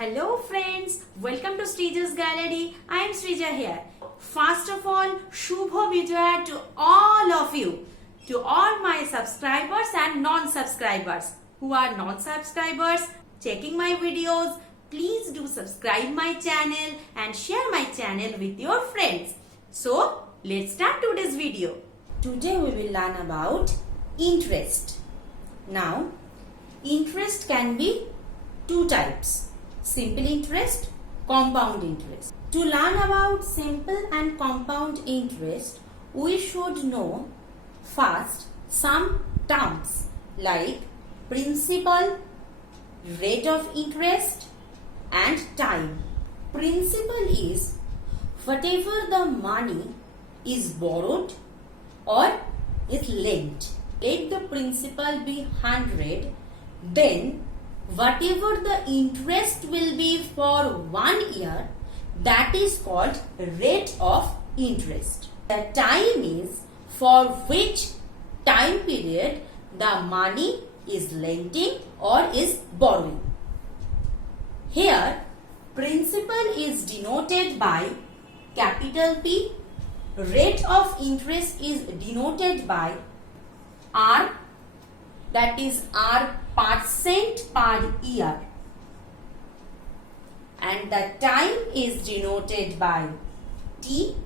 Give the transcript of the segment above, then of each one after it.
Hello friends, welcome to Srija's Gallery. I am Srija here. First of all, Shubho Vijaya to all of you, to all my subscribers and non-subscribers. Who are non-subscribers, checking my videos, please do subscribe my channel and share my channel with your friends. So, let's start today's video. Today we will learn about interest. Now, interest can be two types. Simple interest, compound interest. To learn about simple and compound interest, we should know first some terms like principal, rate of interest and time. Principal is whatever the money is borrowed or is lent. Let the principal be 100, then whatever the interest will be for 1 year, that is called rate of interest. The time is for which time period the money is lending or is borrowing. Here, principal is denoted by capital P, rate of interest is denoted by R, that is R percent per year, and the time is denoted by T,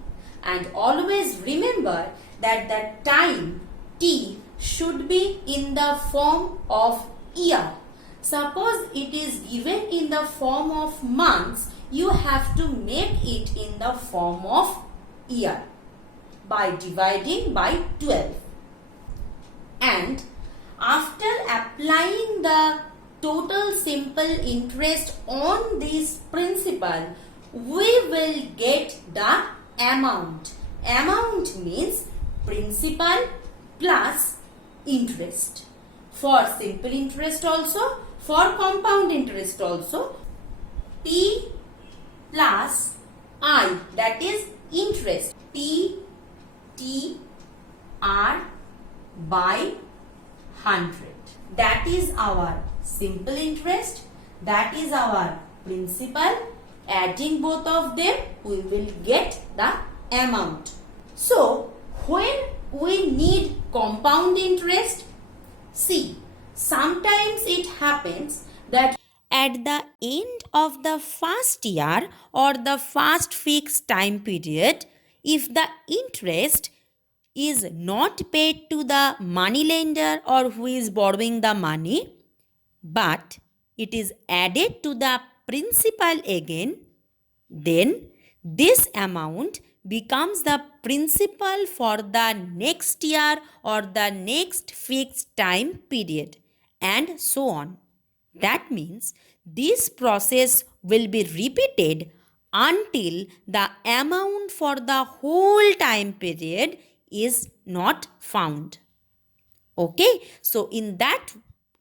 and always remember that the time T should be in the form of year. Suppose it is given in the form of months, you have to make it in the form of year by dividing by 12. And after applying the total simple interest on this principal, we will get the amount. Amount means principal plus interest. For simple interest also, for compound interest also, P plus I, that is interest. P T R by 100. That is our simple interest. That is our principal. Adding both of them, we will get the amount. So, when we need compound interest, see, sometimes it happens that at the end of the first year or the first fixed time period, if the interest is not paid to the money lender or who is borrowing the money, but it is added to the principal again, then this amount becomes the principal for the next year or the next fixed time period, and so on. That means this process will be repeated until the amount for the whole time period is not found. Okay, so in that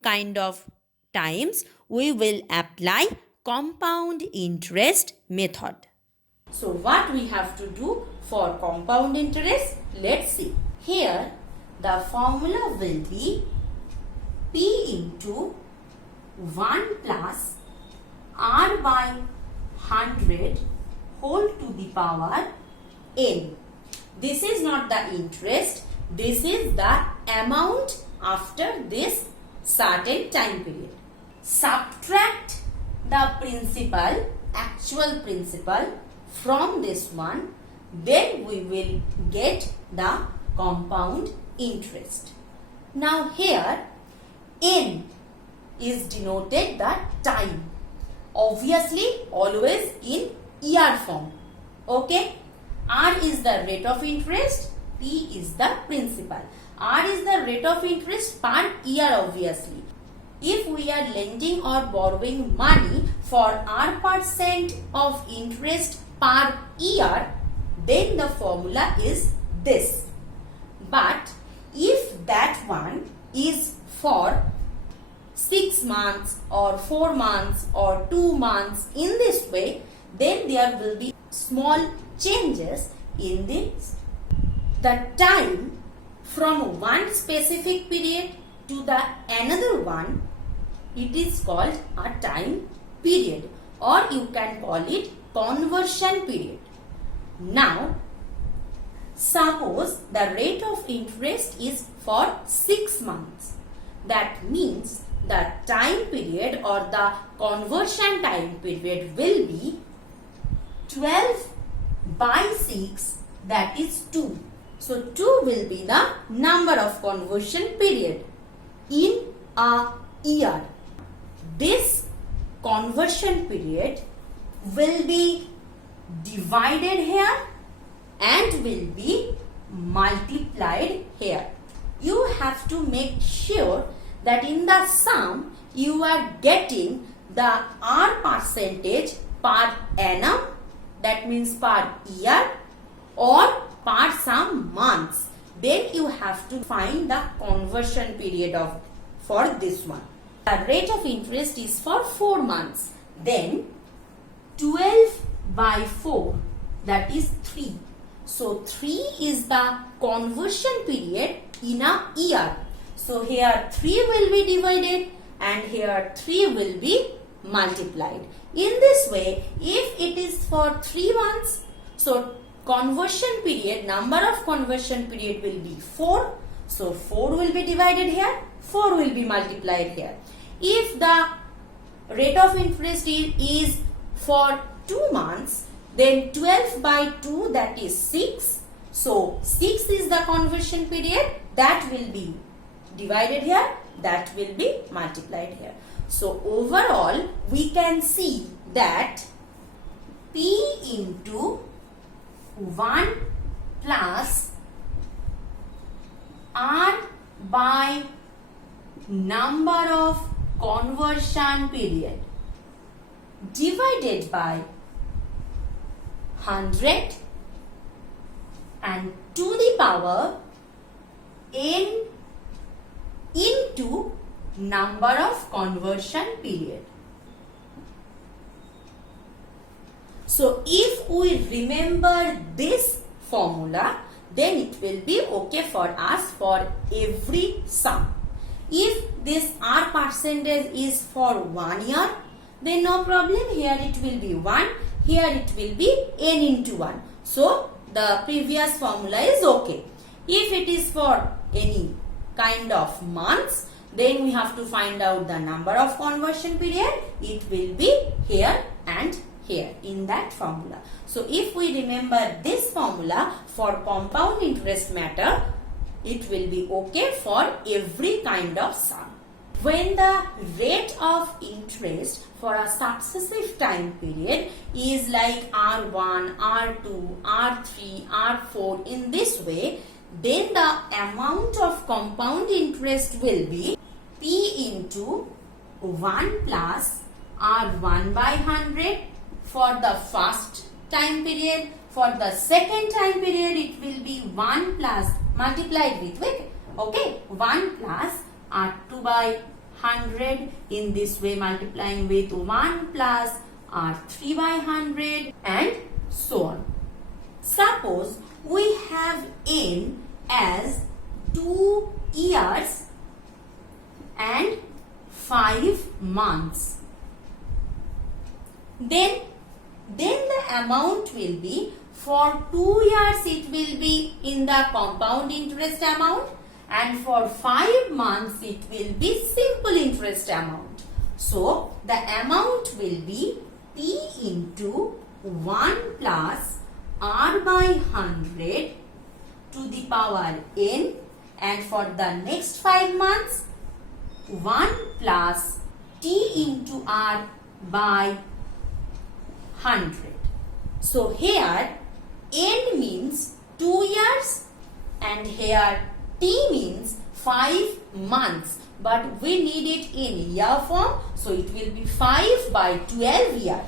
kind of times we will apply compound interest method. So what we have to do for compound interest, let's see. Here the formula will be P into 1 plus R by 100 whole to the power N. This is not the interest, this is the amount after this certain time period. Subtract the principal, actual principal from this one, then we will get the compound interest. Now here N is denoted the time. Obviously always in year form. Okay. R is the rate of interest, P is the principal. R is the rate of interest per year obviously. If we are lending or borrowing money for R percent of interest per year, then the formula is this. But if that one is for 6 months or 4 months or 2 months in this way, then there will be small changes in this. The time from one specific period to the another one, it is called a time period. or you can call it conversion period. Now, suppose the rate of interest is for 6 months. That means the time period or the conversion time period will be 12 by 6, that is 2. So 2 will be the number of conversion period in a year. This conversion period will be divided here and will be multiplied here. You have to make sure that in the sum you are getting the R percentage per annum, that means per year, or per some months. Then you have to find the conversion period for this one. The rate of interest is for 4 months. Then 12 by 4, that is 3. So 3 is the conversion period in a year. So here 3 will be divided and here 3 will be multiplied. In this way, if it is for 3 months, so conversion period, number of conversion period will be 4. So 4 will be divided here, 4 will be multiplied here. If the rate of interest is for 2 months, then 12 by 2, that is 6. So 6 is the conversion period, that will be divided here, that will be multiplied here. So overall we can see that P into 1 plus R by number of conversion period divided by 100 and to the power n into number of conversion period. So if we remember this formula, then it will be okay for us for every sum. If this R percentage is for 1 year, then no problem, here it will be 1, here it will be n into 1. So the previous formula is okay. If it is for any kind of months, then we have to find out the number of conversion period. It will be here and here in that formula. So if we remember this formula for compound interest matter, it will be okay for every kind of sum. When the rate of interest for a successive time period is like R1, R2, R3, R4 in this way, then the amount of compound interest will be P into 1 plus R1 by 100 for the first time period. For the second time period, it will be 1 plus multiplied with, okay, 1 plus R2 by 100, in this way multiplying with 1 plus R3 by 100 and so on. Suppose we have n as 2 years and 5 months. Then the amount will be for 2 years it will be in the compound interest amount, and for 5 months it will be simple interest amount. So the amount will be P into 1 plus R by 100 to the power n, and for the next 5 months 1 plus T into R by 100. So here n means 2 years and here T means 5 months, but we need it in year form, so it will be 5 by 12 year.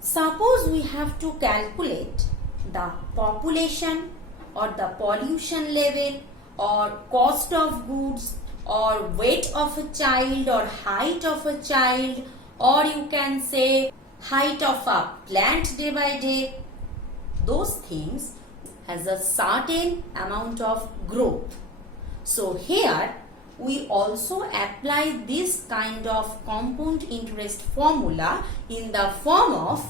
Suppose we have to calculate the population or the pollution level or cost of goods or weight of a child or height of a child, or you can say height of a plant day by day. Those things has a certain amount of growth. So here we also apply this kind of compound interest formula in the form of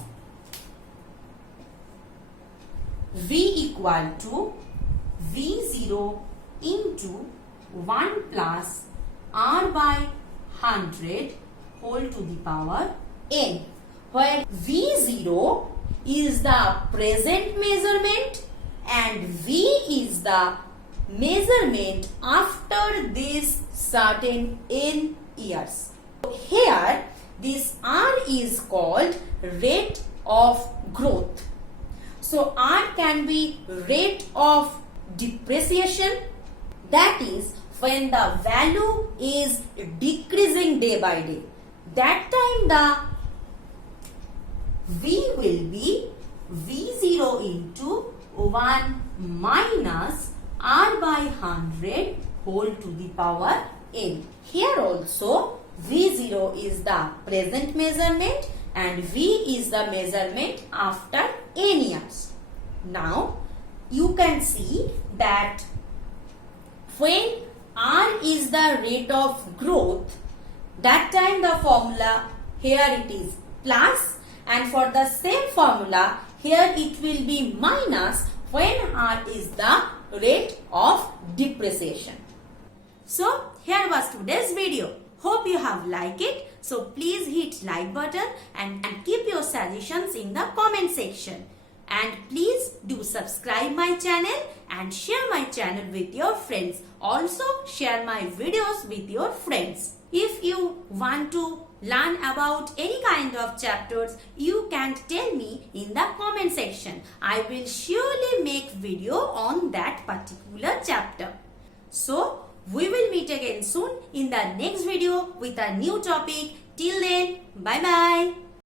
V equal to V0 into 1 plus R by 100 whole to the power n, where V0 is the present measurement and V is the measurement after this certain n years. Here this R is called rate of growth. So R can be rate of depreciation, that is when the value is decreasing day by day. That time the V will be V0 into 1 minus R by 100 whole to the power n. Here also V0 is the present measurement and V is the measurement after n years. Now you can see that when R is the rate of growth, that time the formula here it is plus, and for the same formula here it will be minus when R is the rate of depreciation. So here was today's video. Hope you have liked it. So please hit like button and keep your suggestions in the comment section. And please do subscribe my channel and share my channel with your friends. Also share my videos with your friends. If you want to learn about any kind of chapters, you can tell me in the comment section. I will surely make video on that particular chapter. So we will meet again soon in the next video with a new topic. Till then, bye bye.